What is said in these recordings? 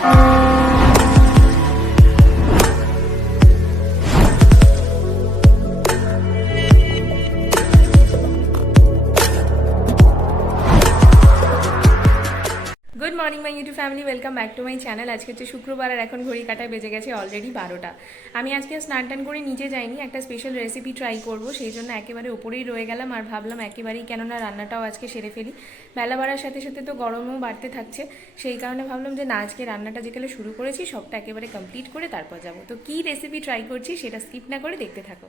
Good morning my YouTube family, welcome back to my channel. आज के शुक्रवार और এখন ঘড়ি কাটায় বেজে গেছে অলরেডি 12টা। আমি আজকে স্নান টান করে নিচে যাইনি, একটা স্পেশাল রেসিপি ট্রাই করব, সেই জন্য একেবারে উপরেই রয়ে গেলাম। আর ভাবলাম একেবারেই কেননা রান্নাটাও আজকে সেরে ফেলি, বেলা বাড়ার সাথে সাথে তো গরমও বাড়তে থাকছে, সেই কারণে ভাবলাম যে না, আজকে রান্নাটা যেগুলো শুরু করেছি সবটা একেবারে কমপ্লিট করে তারপর যাব। তো কী রেসিপি ট্রাই করছি সেটা স্কিপ না করে দেখতে থাকো।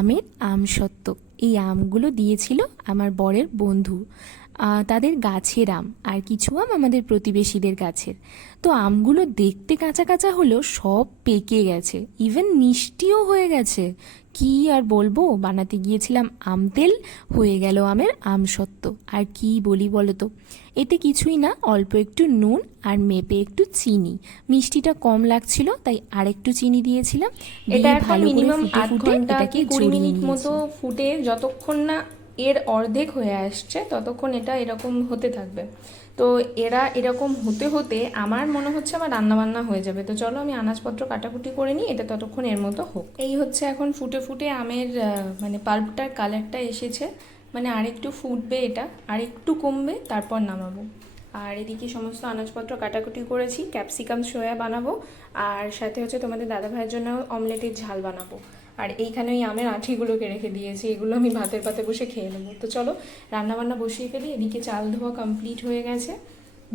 আমের আমসত্ত্ব, এই আমগুলো দিয়েছিল আমার বরের বন্ধু, তাদের গাছের আম, আর কিছু আম আমাদের প্রতিবেশীদের গাছের। তো আমগুলো দেখতে কাঁচা কাঁচা হলেও সব পেকে গেছে, ইভেন মিষ্টিও হয়ে গেছে। কি আর বলবো, বানাতে গিয়েছিলাম আম তেল, হয়ে গেল আমের আমসত্ত্ব। আর কি বলি বলো তো, এতে কিছুই না, অল্প একটু নুন আর মেপে একটু চিনি, মিষ্টিটা কম লাগছিল তাই আরেকটু চিনি দিয়েছিলাম। এটা এখন মিনিমাম 8 ঘন্টা কি 20 মিনিট মতো ফুটে, যতক্ষণ না এর অর্ধেক হয়ে আসছে ততক্ষণ এটা এরকম হতে থাকবে। তো এরা এরকম হতে হতে আমার মনে হচ্ছে আমার রান্নাবান্না হয়ে যাবে। তো চলো আমি আনাজপত্র কাটাকুটি করে নিই, এটা ততক্ষণ এর মতো হোক। এই হচ্ছে এখন ফুটে ফুটে আমের মানে পাল্পটার কালারটা এসেছে, মানে আরেকটু ফুটবে, এটা আরেকটু কমবে, তারপর নামাবো। আর এদিকে সমস্ত আনাজপত্র কাটাকুটি করেছি, ক্যাপসিকাম সোয়া বানাবো, আর সাথে হচ্ছে তোমাদের দাদাভাইয়ের জন্য অমলেটের ঝাল বানাবো। আর এইখানে ওই আমের আঁঠিগুলোকে রেখে দিয়েছি, এগুলো আমি ভাতের পাতে বসে খেয়ে নেবো। তো চলো রান্নাবান্না বসিয়ে ফেলি। এদিকে চাল ধোয়া কমপ্লিট হয়ে গেছে,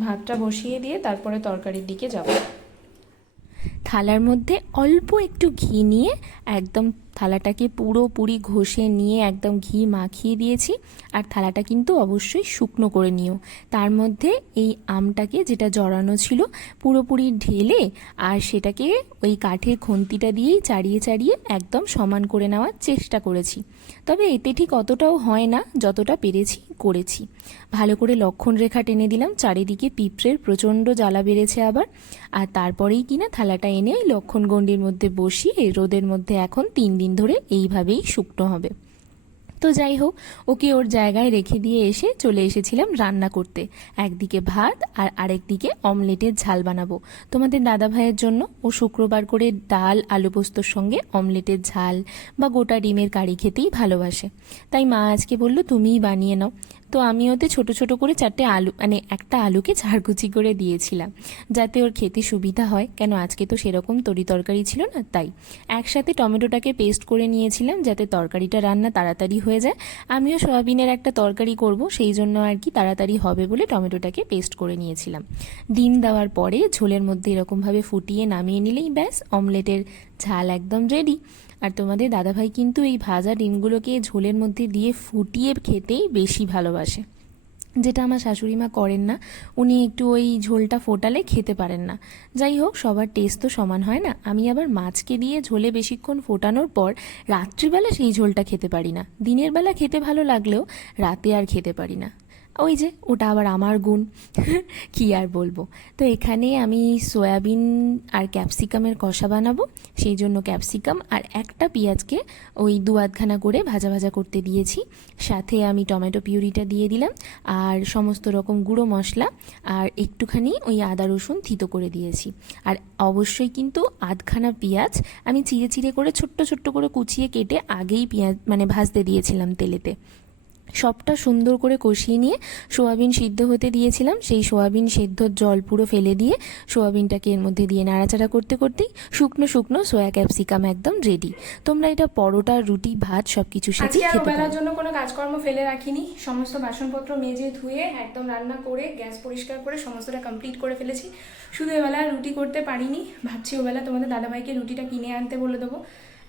ভাতটা বসিয়ে দিয়ে তারপরে তরকারির দিকে যাব। থালার মধ্যে অল্প একটু ঘি নিয়ে একদম থালাটাকে পুরোপুরি ঘষে নিয়ে একদম ঘি মাখিয়ে দিয়েছি। আর থালাটা কিন্তু অবশ্যই শুকনো করে নিও। তার মধ্যে এই আমটাকে যেটা জড়ানো ছিল পুরোপুরি ঢেলে আর সেটাকে ওই কাঠের খুন্তিটা দিয়েই চাড়িয়ে চাড়িয়ে একদম সমান করে নেওয়ার চেষ্টা করেছি। তবে এতে ঠিক অতটাও হয় না, যতটা পেরেছি করেছি। ভালো করে লক্ষণ রেখা টেনে দিলাম, চারিদিকে পিঁপড়ের প্রচণ্ড জ্বালা বেড়েছে আবার। আর তারপরেই কিনা থালাটা এনে লক্ষণ গণ্ডির মধ্যে বসিয়ে রোদের মধ্যে এখন 3 দিন ধরে এইভাবেই শুকনো হবে। তো যাই হোক, ওকে ওর জায়গায় রেখে দিয়ে এসে চলে এসেছিলাম রান্না করতে। একদিকে ভাত আর আরেকদিকে অমলেটের ঝাল বানাবো তোমাদের দাদা ভাইয়ের জন্য। ও শুক্রবার করে ডাল আলু পোস্তর সঙ্গে অমলেটের ঝাল বা গোটা ডিমের কারি খেতেই ভালোবাসে, তাই মা আজকে বলল তুমিই বানিয়ে নাও। তো আমি ওতে ছোট ছোট করে 4টে আলু, মানে একটা আলুকে ঝাড়কুচি করে দিয়েছিলাম যাতে ওর খেতে সুবিধা হয়, কেন আজকে তো সেরকম তরি তরকারি ছিল না। তাই একসাথে টমেটোটাকে পেস্ট করে নিয়েছিলাম যাতে তরকারিটা রান্না তাড়াতাড়ি হয়ে যায়। আমিও সয়াবিনের একটা তরকারি করব, সেই জন্য আর কি তাড়াতাড়ি হবে বলে টমেটোটাকে পেস্ট করে নিয়েছিলাম। ডিম দেওয়ার পরে ঝোলের মধ্যে এরকমভাবে ফুটিয়ে নামিয়ে নিলেই ব্যাস, অমলেটের ঝাল একদম রেডি। আর তোমাদের দাদাভাই কিন্তু এই ভাজা ডিমগুলোকে ঝোলের মধ্যে দিয়ে ফুটিয়ে খেতেই বেশি ভালোবাসে, যেটা আমার শাশুড়ি মা করেন না। উনি একটু ওই ঝোলটা ফোটালে খেতে পারেন না। যাই হোক, সবার টেস্ট তো সমান হয় না। আমি আবার মাছকে দিয়ে ঝোলে বেশিক্ষণ ফোটানোর পর রাত্রিবেলা সেই ঝোলটা খেতে পারি না। দিনের বেলা খেতে ভালো লাগলেও রাতে আর খেতে পারি না। ওই যে ওটা আবার আমার গুণ, কি আর বলবো। তো এখানে আমি সয়াবিন আর ক্যাপসিকামের কষা বানাবো, সেই জন্য ক্যাপসিকাম আর একটা পেঁয়াজকে ওই 2-8খানা করে ভাজা ভাজা করতে দিয়েছি। সাথে আমি টমেটো পিউরিটা দিয়ে দিলাম আর সমস্ত রকম গুঁড়ো মশলা আর একটুখানি ওই আদা রসুন থিতো করে দিয়েছি। আর অবশ্যই কিন্তু 8খানা পেঁয়াজ আমি চিড়ে চিড়ে করে ছোট্ট ছোট্ট করে কুচিয়ে কেটে আগেই পেঁয়াজ মানে ভাজতে দিয়েছিলাম তেলেতে। সবটা সুন্দর করে কষিয়ে নিয়ে সোয়াবিন সিদ্ধ হতে দিয়েছিলাম। সেই সোয়াবিন সেদ্ধর জল পুরো ফেলে দিয়ে সোয়াবিনটাকে এর মধ্যে দিয়ে নাড়াচাড়া করতে করতেই শুকনো শুকনো সোয়া ক্যাপসিকাম একদম রেডি। তোমরা এটা পরোটা, রুটি, ভাত সব কিছুর সাথে খেতে পারো। বেলার জন্য কোনো কাজকর্ম ফেলে রাখিনি, সমস্ত বাসনপত্র মেজে ধুয়ে একদম রান্না করে গ্যাস পরিষ্কার করে সমস্তটা কমপ্লিট করে ফেলেছি। শুধু এবেলা রুটি করতে পারিনি, ভাবছি ওবেলা তোমাদের দাদাভাইকে রুটিটা কিনে আনতে বলে দেবো।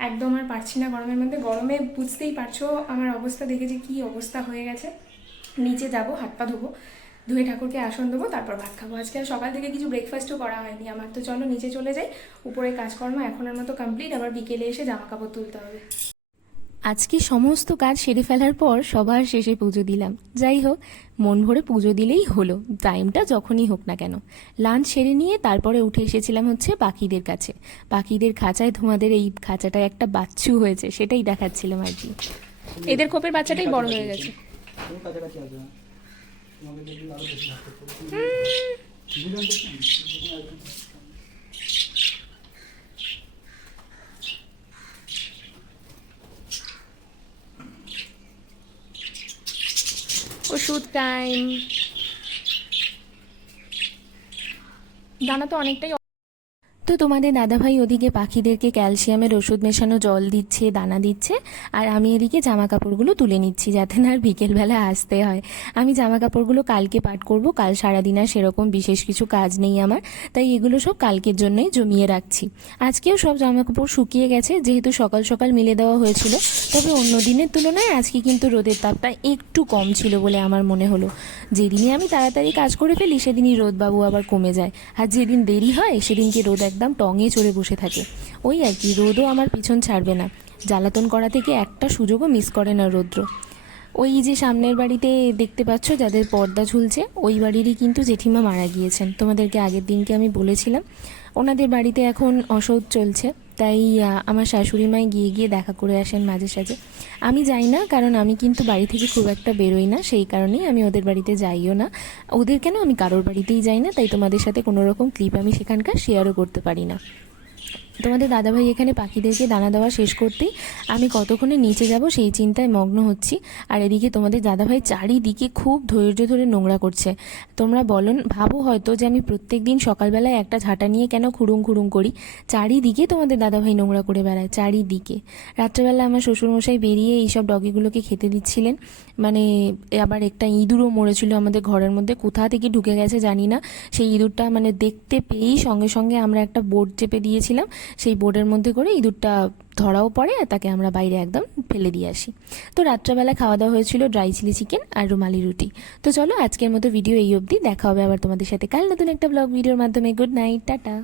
একদম আর পারছি না গরমের মধ্যে, গরমে বুঝতেই পারছো আমার অবস্থা দেখে যে কী অবস্থা হয়ে গেছে। নিচে যাব, হাত পা ধোবো, ধুয়ে ঠাকুরকে আসন দেবো, তারপর ভাত খাবো। আজকে আর সকাল থেকে কিছু ব্রেকফাস্টও করা হয়নি আমার। তো চলো নিচে চলে যাই, উপরে কাজকর্ম এখনের মতো কমপ্লিট, আবার বিকেলে এসে জামা কাপড় তুলতে হবে। আজকে সমস্ত কাজ সেরে ফেলার পর সবার শেষে পুজো দিলাম। যাই হোক, মন ভরে পুজো দিলেই হলো, টাইমটা যখনই হোক না কেন। লাঞ্চ সেরে নিয়ে তারপরে উঠে এসেছিলাম হচ্ছে পাখিদের কাছে। পাখিদের খাঁচায় তোমাদের এই খাঁচাটায় একটা বাচ্চু হয়েছে, সেটাই দেখাচ্ছিলাম আর কি। এদের খোপের বাচ্চাটাই বড় হয়ে গেছে। ওষুধ টাইম, দানা তো অনেকটাই। তো তোমাদের দাদাভাই ওদিকে পাখিদেরকে ক্যালসিয়ামের ওষুধ মেশানো জল দিচ্ছে, দানা দিচ্ছে, আর আমি এদিকে জামা কাপড়গুলো তুলে নিচ্ছি যাতে না আর বিকেলবেলা আসতে হয়। আমি জামা কাপড়গুলো কালকে পাট করব, কাল সারাদিন আর সেরকম বিশেষ কিছু কাজ নেই আমার, তাই এগুলো সব কালকের জন্যই জমিয়ে রাখছি। আজকেও সব জামা কাপড় শুকিয়ে গেছে, যেহেতু সকাল সকাল মিলে দেওয়া হয়েছিল। তবে অন্য দিনের তুলনায় আজকে কিন্তু রোদের তাপটা একটু কম ছিল বলে আমার মনে হলো। যেদিনই আমি তাড়াতাড়ি কাজ করে ফেলি সেদিনই রোদবাবু আবার কমে যায়, আর যেদিন দেরি হয় সেদিনকে রোদ একদম টঙে চড়ে বসে থাকে। ওই আর কি, রোদও আমার পিছন ছাড়বে না, জ্বালাতন করা থেকে একটা সুযোগও মিস করে না রৌদ্র। ওই যে সামনের বাড়িতে দেখতে পাচ্ছ যাদের পর্দা ঝুলছে, ওই বাড়িরই কিন্তু জেঠিমা মারা গিয়েছেন। তোমাদেরকে আগের দিনকে আমি বলেছিলাম। ওনাদের বাড়িতে এখন অসৌচ চলছে, তাই আমার শাশুড়ি মাই গিয়ে গিয়ে দেখা করে আসেন মাঝে সাঝে। আমি যাই না, কারণ আমি কিন্তু বাড়ি থেকে খুব একটা বেরোই না, সেই কারণেই আমি ওদের বাড়িতে যাইও না। ওদের কেন, আমি কারোর বাড়িতেই যাই না, তাই তোমাদের সাথে কোনো রকম ক্লিপ আমি সেখানকার শেয়ারও করতে পারি না। তোমাদের দাদাভাই এখানে পাখিদেরকে দানা দেওয়া শেষ করতেই আমি কতক্ষণে নিচে যাব সেই চিন্তায় মগ্ন হচ্ছি। আর এদিকে তোমাদের দাদাভাই চারিদিকে খুব ধৈর্য ধরে নোংরা করছে। তোমরা ভাবো হয়তো যে আমি প্রত্যেক দিন সকালবেলায় একটা ঝাঁটা নিয়ে কেন খুঁড়ুং খুঁড়ুং করি। চারিদিকে তোমাদের দাদাভাই নোংরা করে বেড়ায়, চারিদিকে। রাত্রেবেলা আমার শ্বশুরমশাই বেরিয়ে এইসব ডগিগুলোকে খেতে দিচ্ছিলেন, মানে আবার একটা ইঁদুরও মরেছিল আমাদের ঘরের মধ্যে, কোথা থেকে ঢুকে গেছে জানি না। সেই ইঁদুরটা মানে দেখতে পেয়েই সঙ্গে সঙ্গে আমরা একটা বোর্ড চেপে দিয়েছিলাম, সেই বোর্ডের মধ্যে করে ইঁদুরটা ধরাও পড়ে, আর তাকে আমরা বাইরে একদম ফেলে দিয়ে আসি। তো রাত্রেবেলা খাওয়া দাওয়া হয়েছিল ড্রাই চিলি চিকেন আর রুমালি রুটি। তো চলো আজকের মতো ভিডিও এই অবধি, দেখা হবে আবার তোমাদের সাথে কাল নতুন একটা ব্লগ ভিডিওর মাধ্যমে। Good night, tata.